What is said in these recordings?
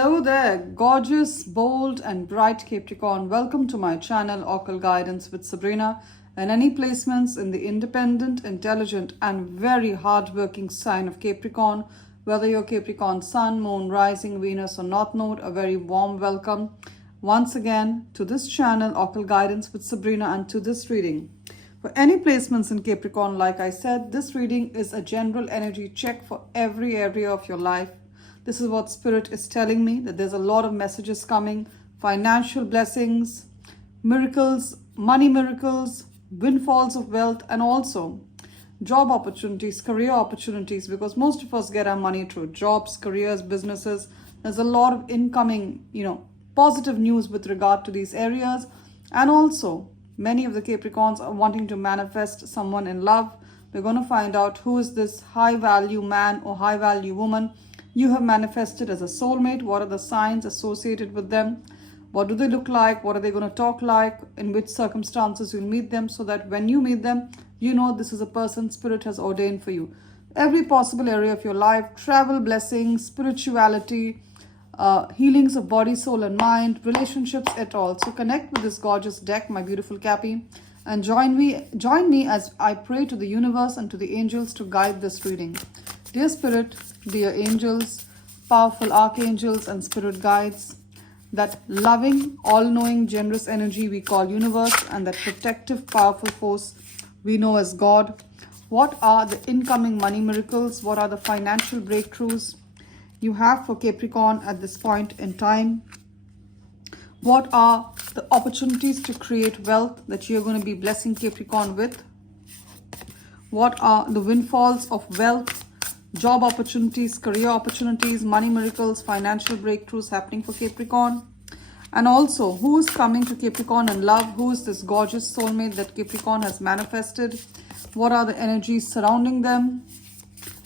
Hello there, gorgeous, bold, and bright Capricorn. Welcome to my channel, Occult Guidance with Sabrina. And any placements in the independent, intelligent, and very hardworking sign of Capricorn, whether you're Capricorn Sun, Moon, Rising, Venus, or North Node, a very warm welcome once again to this channel, Occult Guidance with Sabrina, and to this reading. For any placements in Capricorn, like I said, this reading is a general energy check for every area of your life. This is what Spirit is telling me, that there's a lot of messages coming, financial blessings, miracles, money miracles, windfalls of wealth, and also job opportunities, career opportunities, because most of us get our money through jobs, careers, businesses. There's a lot of incoming, positive news with regard to these areas. And also, many of the Capricorns are wanting to manifest someone in love. We're going to find out who is this high value man or high value woman you have manifested as a soulmate. What are the signs associated with them? What do they look like? What are they going to talk like? In which circumstances you'll meet them, so that when you meet them, you know this is a person Spirit has ordained for you. Every possible area of your life, travel, blessings, spirituality, healings of body, soul, and mind, relationships at all. So connect with this gorgeous deck, my beautiful Cappy, and join me as I pray to the universe and to the angels to guide this reading. Dear Spirit, dear angels, powerful archangels and spirit guides, that loving, all-knowing, generous energy we call universe, and that protective, powerful force we know as God. What are the incoming money miracles? What are the financial breakthroughs you have for Capricorn at this point in time? What are the opportunities to create wealth that you're going to be blessing Capricorn with? What are the windfalls of wealth, job opportunities, career opportunities, money miracles, financial breakthroughs happening for Capricorn? And also, who is coming to Capricorn in love? Who is this gorgeous soulmate that Capricorn has manifested? What are the energies surrounding them?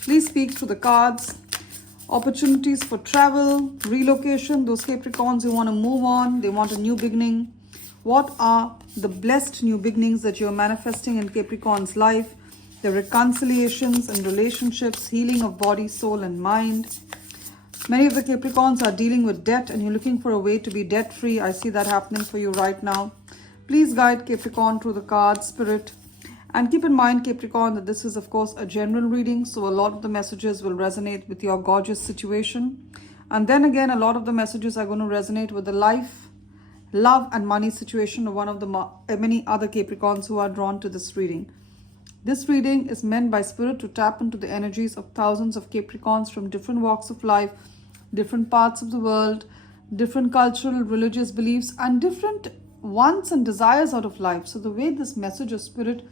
Please speak through the cards. Opportunities for travel, relocation, those Capricorns who want to move on, they want a new beginning. What are the blessed new beginnings that you're manifesting in Capricorn's life? The reconciliations and relationships, healing of body, soul, and mind. Many of the Capricorns are dealing with debt and you're looking for a way to be debt-free. I see that happening for you right now. Please guide Capricorn through the cards, Spirit. And keep in mind, Capricorn, that this is, of course, a general reading. So a lot of the messages will resonate with your gorgeous situation. And then again, a lot of the messages are going to resonate with the life, love, and money situation of one of the many other Capricorns who are drawn to this reading. This reading is meant by Spirit to tap into the energies of thousands of Capricorns from different walks of life, different parts of the world, different cultural, religious beliefs, and different wants and desires out of life. So the way this message of Spirit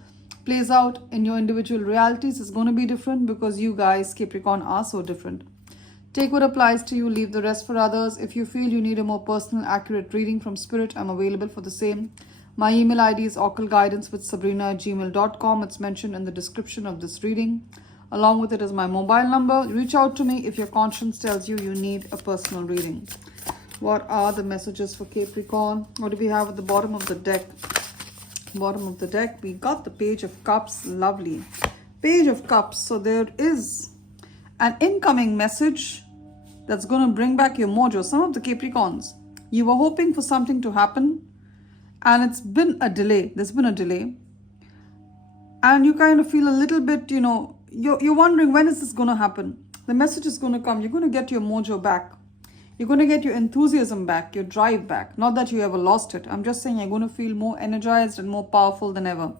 plays out in your individual realities is going to be different, because you guys, Capricorn, are so different. Take what applies to you, leave the rest for others. If you feel you need a more personal, accurate reading from Spirit, I'm available for the same. My email ID is occultguidancewithsabrina@gmail.com. It's mentioned in the description of this reading. Along with it is my mobile number. Reach out to me if your conscience tells you you need a personal reading. What are the messages for Capricorn? What do we have at the bottom of the deck? Bottom of the deck, we got the Page of Cups. Lovely. Page of Cups. So there is an incoming message that's going to bring back your mojo. Some of the Capricorns, you were hoping for something to happen, and it's been a delay. There's been a delay. And you kind of feel a little bit, you're wondering, when is this going to happen? The message is going to come. You're going to get your mojo back. You're going to get your enthusiasm back, your drive back. Not that you ever lost it. I'm just saying you're going to feel more energized and more powerful than ever.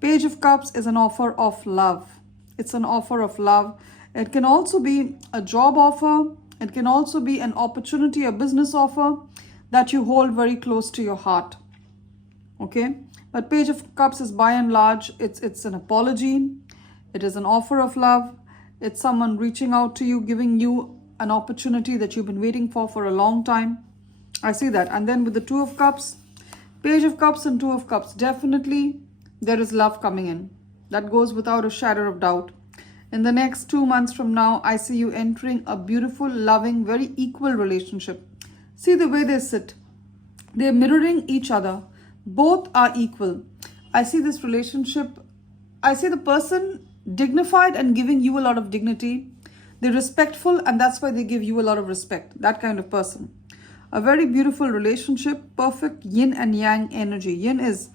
Page of Cups is an offer of love. It's an offer of love. It can also be a job offer. It can also be an opportunity, a business offer that you hold very close to your heart. Okay, but Page of Cups is by and large, it's an apology. It is an offer of love. It's someone reaching out to you, giving you an opportunity that you've been waiting for a long time. I see that. And then with the Two of Cups, Page of Cups and Two of Cups, definitely there is love coming in. That goes without a shadow of doubt. In the next 2 months from now, I see you entering a beautiful, loving, very equal relationship. See the way they sit. They're mirroring each other. Both are equal. I see this relationship. I see the person dignified and giving you a lot of dignity. They're respectful, and that's why they give you a lot of respect. That kind of person. A very beautiful relationship, perfect yin and yang energy. Yin is,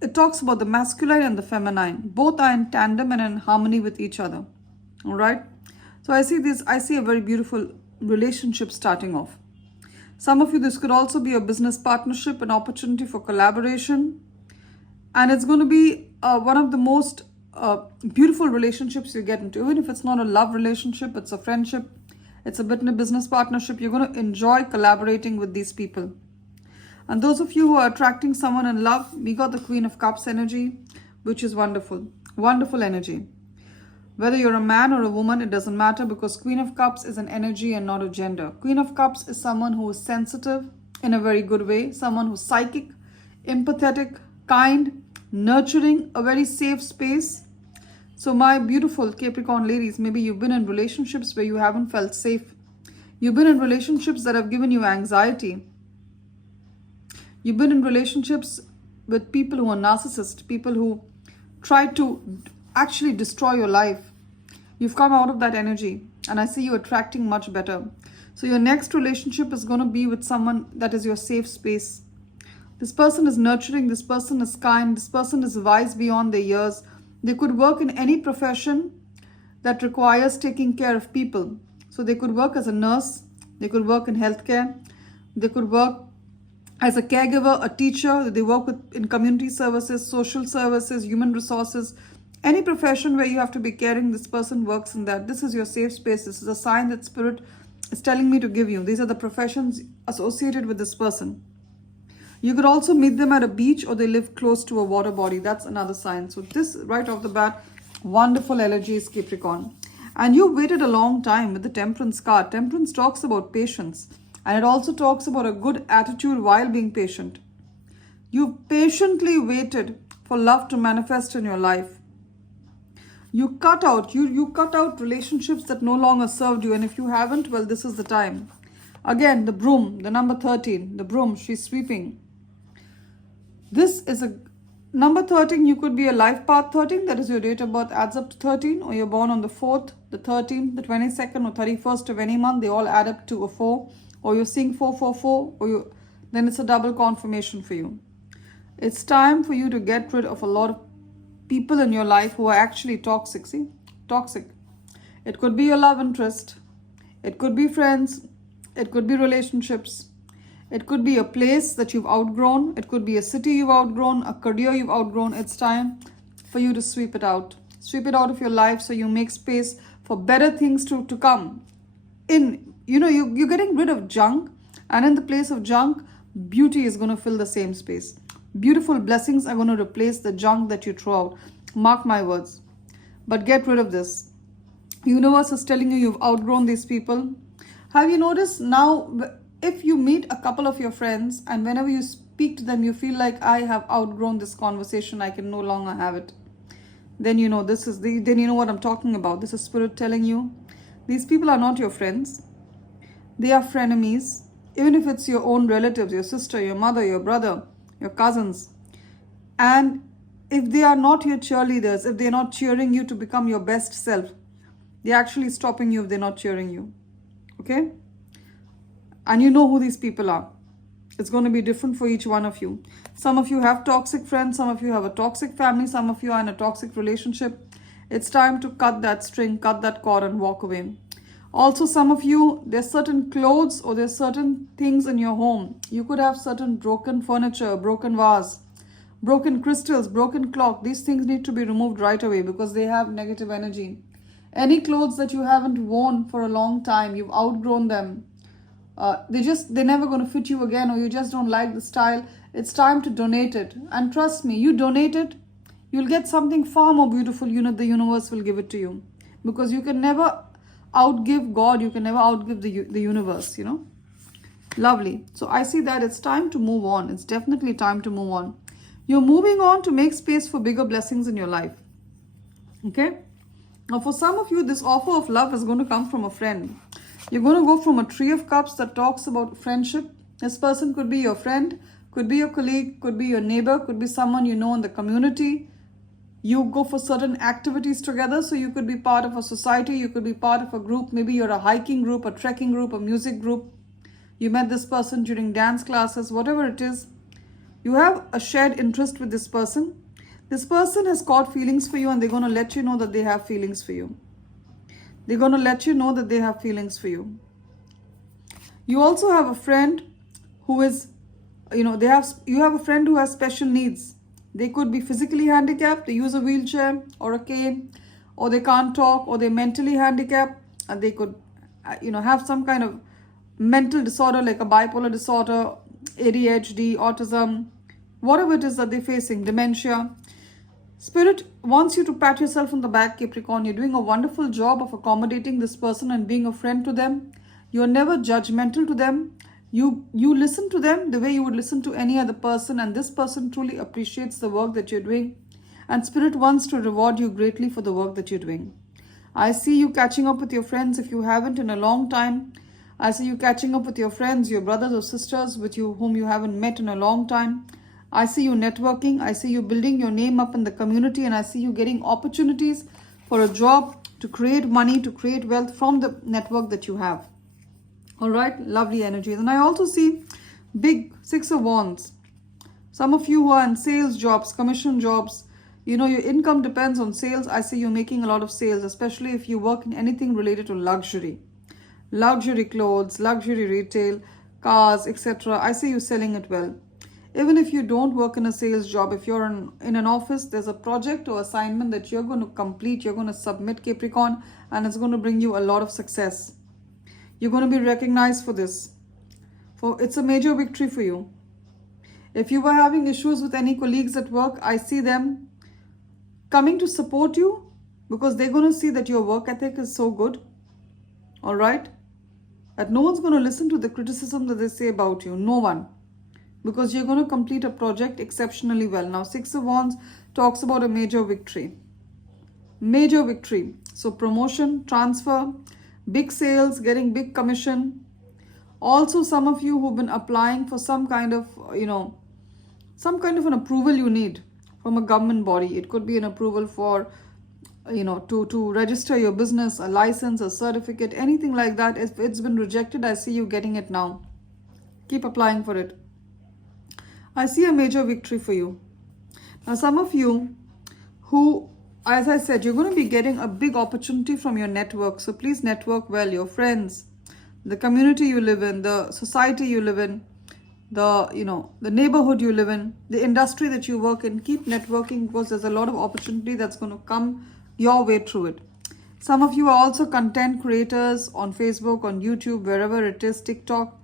it talks about the masculine and the feminine. Both are in tandem and in harmony with each other. All right. So I see a very beautiful relationship starting off. Some of you, this could also be a business partnership, an opportunity for collaboration. And it's going to be one of the most beautiful relationships you get into. Even if it's not a love relationship, it's a friendship, it's a bit in a business partnership. You're going to enjoy collaborating with these people. And those of you who are attracting someone in love, we got the Queen of Cups energy, which is wonderful. Wonderful energy. Whether you're a man or a woman, it doesn't matter, because Queen of Cups is an energy and not a gender. Queen of Cups is someone who is sensitive in a very good way, someone who's psychic, empathetic, kind, nurturing, a very safe space. So my beautiful Capricorn ladies, maybe you've been in relationships where you haven't felt safe. You've been in relationships that have given you anxiety. You've been in relationships with people who are narcissists, people who try to actually destroy your life. You've come out of that energy, and I see you attracting much better. So your next relationship is going to be with someone that is your safe space. This person is nurturing, this person is kind, this person is wise beyond their years. They could work in any profession that requires taking care of people. So they could work as a nurse, they could work in healthcare, they could work as a caregiver, a teacher, they work in community services, social services, human resources. Any profession where you have to be caring, this person works in that. This is your safe space. This is a sign that Spirit is telling me to give you. These are the professions associated with this person. You could also meet them at a beach, or they live close to a water body. That's another sign. So this, right off the bat, wonderful energies, Capricorn. And you waited a long time with the Temperance card. Temperance talks about patience. And it also talks about a good attitude while being patient. You patiently waited for love to manifest in your life. You cut out relationships that no longer served you. And if you haven't, well, this is the time. Again, the broom, the number 13, the broom, she's sweeping. This is a number 13. You could be a life path 13. That is your date of birth adds up to 13. Or you're born on the 4th, the 13th, the 22nd or 31st of any month. They all add up to a 4. Or you're seeing 444. Then it's a double confirmation for you. It's time for you to get rid of a lot of people in your life who are actually toxic. See? Toxic. It could be your love interest. It could be friends. It could be relationships. It could be a place that you've outgrown. It could be a city you've outgrown, a career you've outgrown. It's time for you to sweep it out. Sweep it out of your life so you make space for better things to come. You're getting rid of junk, and in the place of junk, beauty is going to fill the same space. Beautiful blessings are going to replace the junk that you throw out. Mark my words. But get rid of this. Universe is telling you you've outgrown these people. Have you noticed now, if you meet a couple of your friends and whenever you speak to them, you feel like, I have outgrown this conversation, I can no longer have it. Then you know what I'm talking about. This is Spirit telling you, these people are not your friends. They are frenemies. Even if it's your own relatives, your sister, your mother, your brother, your cousins. And if they are not your cheerleaders, if they're not cheering you to become your best self, they're actually stopping you if they're not cheering you. Okay? And you know who these people are. It's going to be different for each one of you. Some of you have toxic friends. Some of you have a toxic family. Some of you are in a toxic relationship. It's time to cut that string, cut that cord and walk away. Also, some of you, there's certain clothes or there's certain things in your home. You could have certain broken furniture, broken vase, broken crystals, broken clock. These things need to be removed right away because they have negative energy. Any clothes that you haven't worn for a long time, you've outgrown them. They're never going to fit you again, or you just don't like the style. It's time to donate it. And trust me, you donate it, you'll get something far more beautiful. The universe will give it to you. Because you can never outgive God, you can never outgive the universe, Lovely. So I see that it's time to move on. It's definitely time to move on. You're moving on to make space for bigger blessings in your life. Okay? Now for some of you, this offer of love is going to come from a friend. You're going to go from a Tree of Cups that talks about friendship. This person could be your friend, could be your colleague, could be your neighbor, could be someone you know in the community. You go for certain activities together. So you could be part of a society, you could be part of a group. Maybe you're a hiking group, a trekking group, a music group. You met this person during dance classes, whatever it is. You have a shared interest with this person. This person has caught feelings for you, and they're going to let you know that they have feelings for you. They're going to let you know that they have feelings for you. You also have a friend who is, you have a friend who has special needs. They could be physically handicapped, they use a wheelchair or a cane, or they can't talk, or they're mentally handicapped, and they could, have some kind of mental disorder like a bipolar disorder, ADHD, autism, whatever it is that they're facing, dementia. Spirit wants you to pat yourself on the back, Capricorn. You're doing a wonderful job of accommodating this person and being a friend to them. You're never judgmental to them. You listen to them the way you would listen to any other person, and this person truly appreciates the work that you're doing. And Spirit wants to reward you greatly for the work that you're doing. I see you catching up with your friends if you haven't in a long time. I see you catching up with your friends, your brothers or sisters with you whom you haven't met in a long time. I see you networking. I see you building your name up in the community, and I see you getting opportunities for a job, to create money, to create wealth from the network that you have. All right, lovely energies. And I also see big 6 of Wands. Some of you who are in sales jobs, commission jobs, your income depends on sales. I see you making a lot of sales, especially if you work in anything related to luxury. Luxury clothes, luxury retail, cars, etc. I see you selling it well. Even if you don't work in a sales job, if you're in an office, there's a project or assignment that you're going to complete, you're going to submit, Capricorn, and it's going to bring you a lot of success. You're going to be recognized for this. It's a major victory for you. If you were having issues with any colleagues at work, I see them coming to support you because they're going to see that your work ethic is so good. All right? That no one's going to listen to the criticism that they say about you. No one. Because you're going to complete a project exceptionally well. Now, 6 of Wands talks about a major victory. Major victory. So promotion, transfer, big sales, getting big commission. Also, some of you who've been applying for some kind of an approval you need from a government body. It could be an approval for, to register your business, a license, a certificate, anything like that. If it's been rejected, I see you getting it now. Keep applying for it. I see a major victory for you. Now, some of you who, as I said, you're going to be getting a big opportunity from your network. So please network well, your friends, the community you live in, the society you live in, the neighborhood you live in, the industry that you work in. Keep networking because there's a lot of opportunity that's going to come your way through it. Some of you are also content creators on Facebook, on YouTube, wherever it is, TikTok.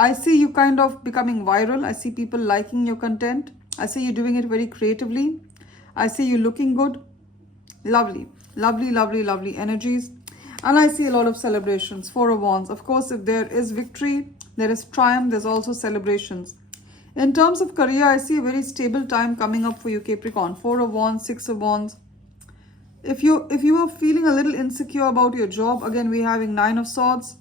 I see you kind of becoming viral. I see people liking your content. I see you doing it very creatively. I see you looking good. Lovely, lovely, lovely, lovely energies. And I see a lot of celebrations. 4 of Wands. Of course, if there is victory, there is triumph, there's also celebrations. In terms of career, I see a very stable time coming up for you, Capricorn. 4 of Wands, 6 of Wands. If you are feeling a little insecure about your job, again, we're having 9 of Swords.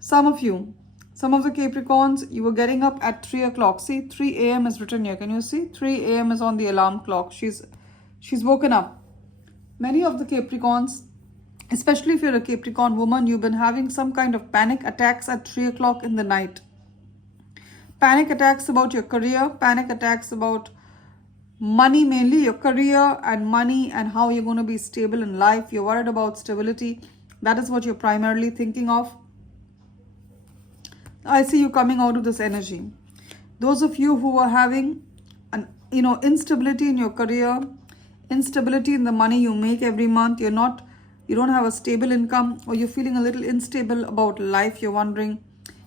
Some of the Capricorns, you were getting up at 3 o'clock. See, 3 a.m. is written here. Can you see? 3 a.m. is on the alarm clock. She's woken up. Many of the Capricorns, especially if you're a Capricorn woman, you've been having some kind of panic attacks at 3 o'clock in the night. Panic attacks about your career, panic attacks about money, mainly your career and money and how you're going to be stable in life. You're worried about stability. That is what you're primarily thinking of. I see you coming out of this energy. Those of you who are having instability in your career, instability in the money you make every month, you don't have a stable income, or you're feeling a little unstable about life. You're wondering,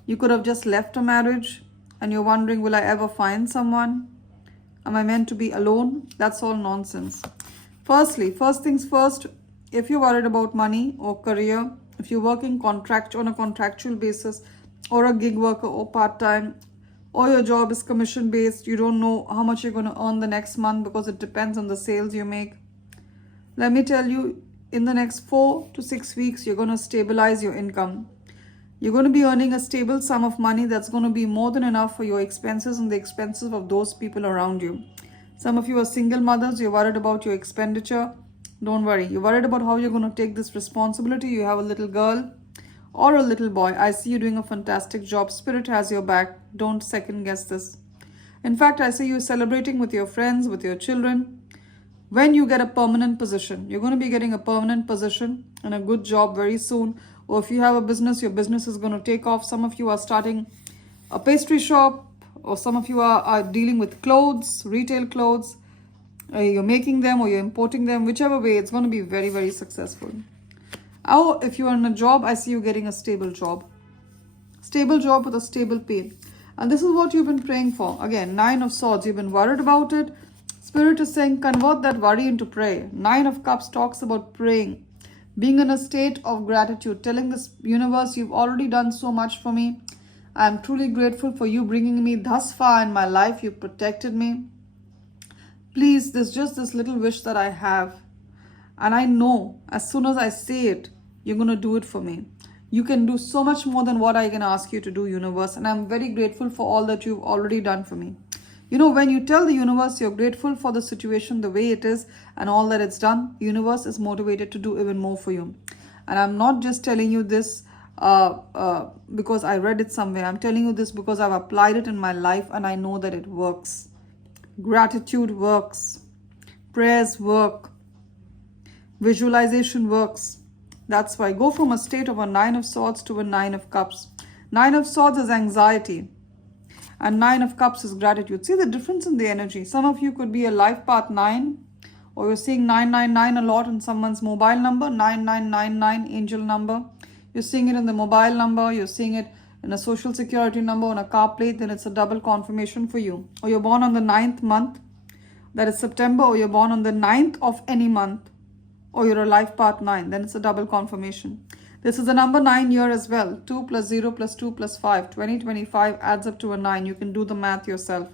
you could have just left a marriage and you're wondering, will I ever find someone? Am I meant to be alone? That's all nonsense. First things first, if you're worried about money or career, if you're working on a contractual basis, or a gig worker or part-time, or your job is commission based, you don't know how much you're going to earn the next month because it depends on the sales you make. Let me tell you, in the next 4 to 6 weeks, you're going to stabilize your income. You're going to be earning a stable sum of money that's going to be more than enough for your expenses and the expenses of those people around you. Some of you are single mothers, you're worried about your expenditure. Don't worry, you're worried about how you're going to take this responsibility. You have a little girl or a little boy. I see you doing a fantastic job. Spirit has your back. Don't second guess this. In fact, I see you celebrating with your friends, with your children. When you get a permanent position, you're going to be getting a permanent position and a good job very soon. Or if you have a business, your business is going to take off. Some of you are starting a pastry shop, or some of you are dealing with clothes, retail clothes. You're making them or you're importing them. Whichever way, it's going to be very, very successful. Or if you are in a job, I see you getting a stable job. Stable job with a stable pay. And this is what you've been praying for. Again, 9 of Swords. You've been worried about it. Spirit is saying, convert that worry into prayer. 9 of Cups talks about praying. Being in a state of gratitude. Telling this universe, you've already done so much for me. I'm truly grateful for you bringing me thus far in my life. You protected me. Please, there's just this little wish that I have. And I know as soon as I say it, you're going to do it for me. You can do so much more than what I can ask you to do, universe. And I'm very grateful for all that you've already done for me. You know, when you tell the universe you're grateful for the situation the way it is and all that it's done, universe is motivated to do even more for you. And I'm not just telling you this because I read it somewhere. I'm telling you this because I've applied it in my life and I know that it works. Gratitude works. Prayers work. Visualization works. That's why go from a state of a 9 of Swords to a 9 of Cups. 9 of Swords is anxiety. And 9 of Cups is gratitude. See the difference in the energy. Some of you could be a life path 9. Or you're seeing 999 a lot in someone's mobile number. 9999 angel number. You're seeing it in the mobile number. You're seeing it in a social security number on a car plate. Then it's a double confirmation for you. Or you're born on the 9th month. That is September. Or you're born on the 9th of any month. Or you're a life path 9. Then it's a double confirmation. This is the number 9 year as well. 2 plus 0 plus 2 plus 5. 2025 adds up to a 9. You can do the math yourself.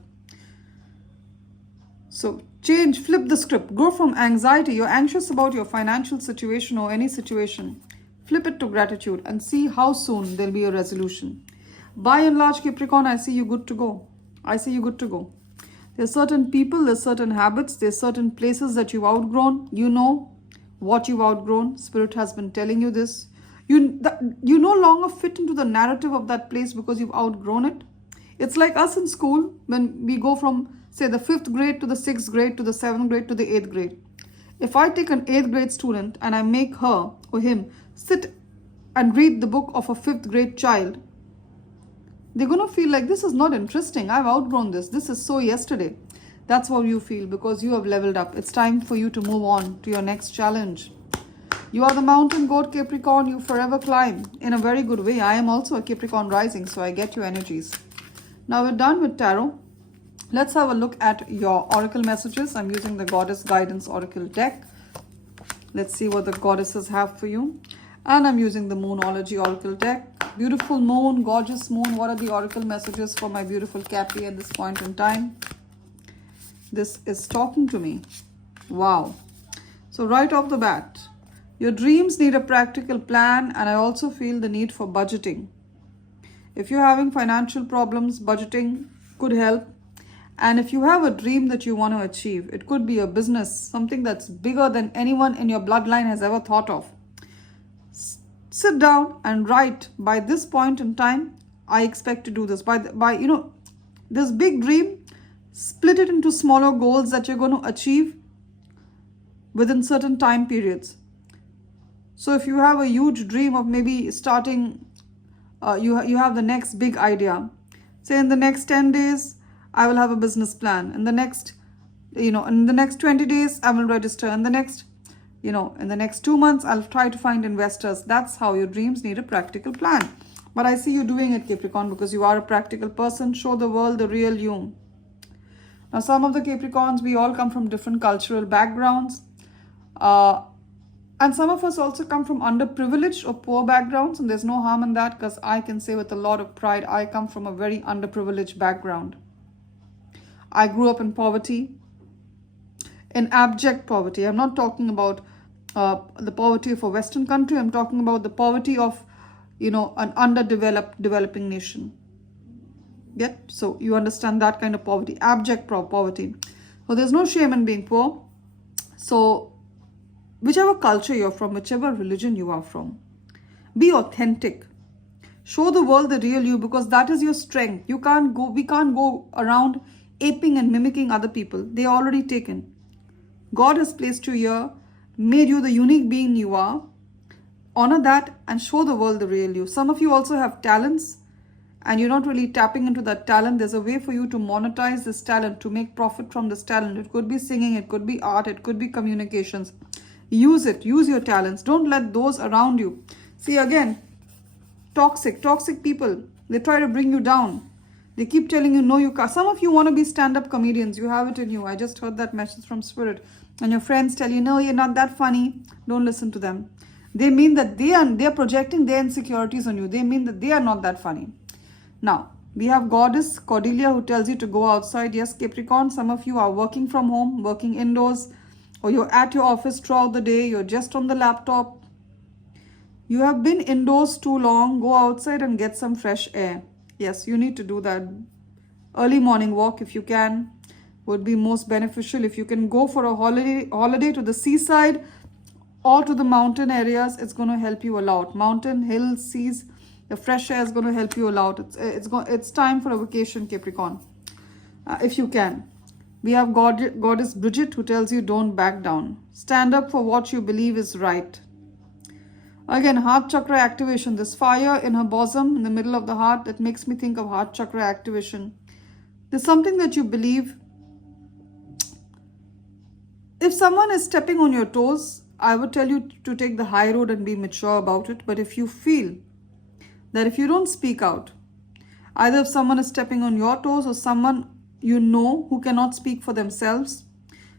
So change, flip the script. Go from anxiety. You're anxious about your financial situation or any situation. Flip it to gratitude and see how soon there'll be a resolution. By and large, Capricorn, I see you good to go. I see you good to go. There's certain people, there's certain habits, there's certain places that you've outgrown. You know what you've outgrown. Spirit has been telling you this. You no longer fit into the narrative of that place because you've outgrown it. It's like us in school when we go from, say, the 5th grade to the 6th grade to the 7th grade to the 8th grade. If I take an 8th grade student and I make her or him sit and read the book of a 5th grade child, they're going to feel like this is not interesting. I've outgrown this. This is so yesterday. That's how you feel because you have leveled up. It's time for you to move on to your next challenge. You are the mountain goat, Capricorn. You forever climb in a very good way. I am also a Capricorn rising, so I get your energies. Now we're done with tarot. Let's have a look at your oracle messages. I'm using the Goddess Guidance Oracle deck. Let's see what the goddesses have for you. And I'm using the Moonology Oracle deck. Beautiful moon, gorgeous moon. What are the oracle messages for my beautiful Capri at this point in time? This is talking to me. Wow. So right off the bat, your dreams need a practical plan, and I also feel the need for budgeting. If you're having financial problems, budgeting could help. And if you have a dream that you want to achieve, it could be a business, something that's bigger than anyone in your bloodline has ever thought of. Sit down and write, by this point in time, I expect to do this. By this big dream, split it into smaller goals that you're going to achieve within certain time periods. So if you have a huge dream of maybe starting, you have the next big idea. Say in the next 10 days, I will have a business plan. In the next, in the next 20 days, I will register. In the next, in the next 2 months, I'll try to find investors. That's how your dreams need a practical plan. But I see you doing it, Capricorn, because you are a practical person. Show the world the real you. Now, some of the Capricorns, we all come from different cultural backgrounds. And some of us also come from underprivileged or poor backgrounds. And there's no harm in that, because I can say with a lot of pride, I come from a very underprivileged background. I grew up in poverty, in abject poverty. I'm not talking about the poverty of a Western country. I'm talking about the poverty of, an developing nation. Yeah, so you understand that kind of poverty, abject poverty. So there's no shame in being poor. So whichever culture you're from, whichever religion you are from, be authentic. Show the world the real you, because that is your strength. We can't go around aping and mimicking other people. They're already taken. God has placed you here, made you the unique being you are. Honor that and show the world the real you. Some of you also have talents and you're not really tapping into that talent. There's a way for you to monetize this talent, to make profit from this talent. It could be singing, it could be art, it could be communications. Use it, use your talents. Don't let those around you. See, again, toxic people, they try to bring you down. They keep telling you, no, you can't. Some of you want to be stand-up comedians. You have it in you. I just heard that message from Spirit. And your friends tell you, no, you're not that funny. Don't listen to them. They mean that they're projecting their insecurities on you. They mean that they are not that funny. Now, we have Goddess Cordelia who tells you to go outside. Yes, Capricorn, some of you are working from home, working indoors, or you're at your office throughout the day. You're just on the laptop. You have been indoors too long. Go outside and get some fresh air. Yes, you need to do that. Early morning walk, if you can, would be most beneficial. If you can go for a holiday to the seaside or to the mountain areas, it's going to help you a lot. Mountain, hills, seas, the fresh air is going to help you a lot. It's time for a vacation, Capricorn, if you can. We have Goddess Bridget who tells you don't back down. Stand up for what you believe is right. Again, heart chakra activation. This fire in her bosom, in the middle of the heart, that makes me think of heart chakra activation. There's something that you believe. If someone is stepping on your toes, I would tell you to take the high road and be mature about it. But if you feel that if you don't speak out, either if someone is stepping on your toes or someone you know who cannot speak for themselves,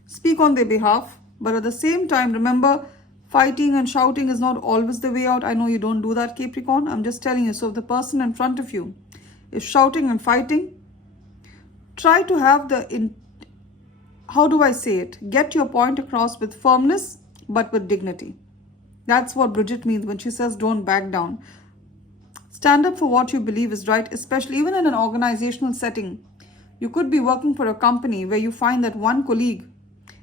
speak on their behalf. But at the same time, remember, fighting and shouting is not always the way out. I know you don't do that, Capricorn. I'm just telling you. So if the person in front of you is shouting and fighting, try to have how do I say it? Get your point across with firmness, but with dignity. That's what Bridget means when she says don't back down. Stand up for what you believe is right, especially even in an organizational setting. You could be working for a company where you find that one colleague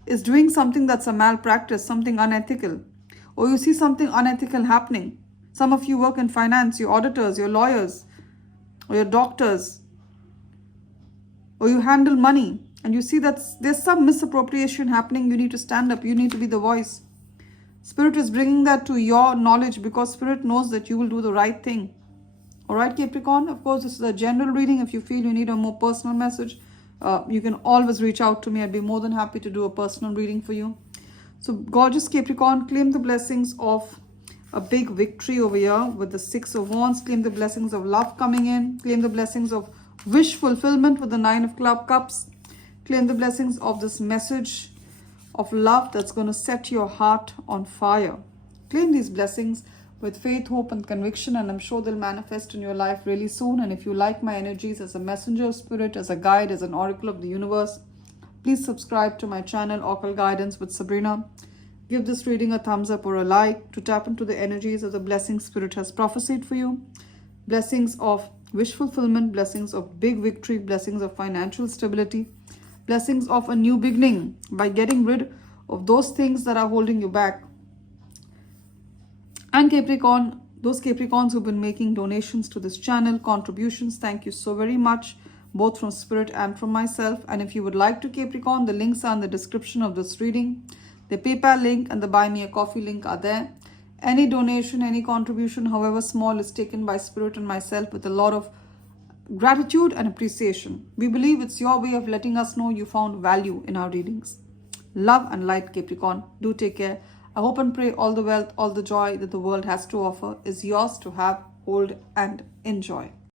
is doing something that's a malpractice, something unethical, or you see something unethical happening. Some of you work in finance, your auditors, your lawyers, or your doctors, or you handle money, and you see that there's some misappropriation happening. You need to stand up. You need to be the voice. Spirit is bringing that to your knowledge because Spirit knows that you will do the right thing. All right, Capricorn? Of course, this is a general reading. If you feel you need a more personal message, you can always reach out to me. I'd be more than happy to do a personal reading for you. So, gorgeous Capricorn, claim the blessings of a big victory over here with the 6 of Wands. Claim the blessings of love coming in. Claim the blessings of wish fulfillment with the 9 of Cups. Claim the blessings of this message of love that's going to set your heart on fire. Claim these blessings with faith, hope, and conviction, and I'm sure they'll manifest in your life really soon. And if you like my energies as a messenger of spirit, as a guide, as an oracle of the universe, please subscribe to my channel, Occult Guidance with Sabrina. Give this reading a thumbs up or a like to tap into the energies of the blessings Spirit has prophesied for you. Blessings of wish fulfillment, blessings of big victory, blessings of financial stability, blessings of a new beginning by getting rid of those things that are holding you back. And Capricorn, those Capricorns who've been making donations to this channel, contributions, thank you so very much, both from Spirit and from myself. And if you would like to Capricorn, the links are in the description of this reading. The PayPal link and the Buy Me a Coffee link are there. Any donation, any contribution, however small, is taken by Spirit and myself with a lot of gratitude and appreciation. We believe it's your way of letting us know you found value in our readings. Love and light, Capricorn. Do take care. I hope and pray all the wealth, all the joy that the world has to offer is yours to have, hold, and enjoy.